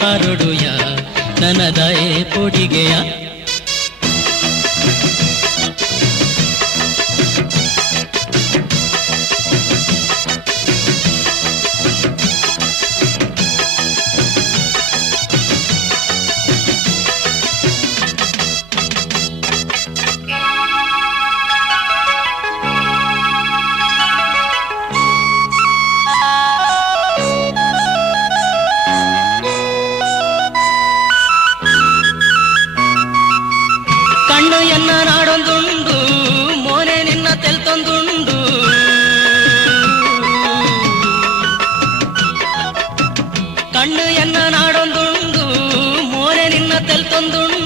ಪಾರುಡುಯ ನನದಾಯೆ ಪೊಡಿಗೆಯ ಕಣ್ಣು ಎನ್ನ ನಾಡೊಂದುಂಡು ಮೋನೆ ನಿನ್ನ ತೆಲ್ತೊಂದುಂಡು ಕಣ್ಣು ಎನ್ನ ನಾಡೊಂದುಂಡು ಮೋನೆ ನಿನ್ನ ತೆಲ್ತೊಂದುಂಡು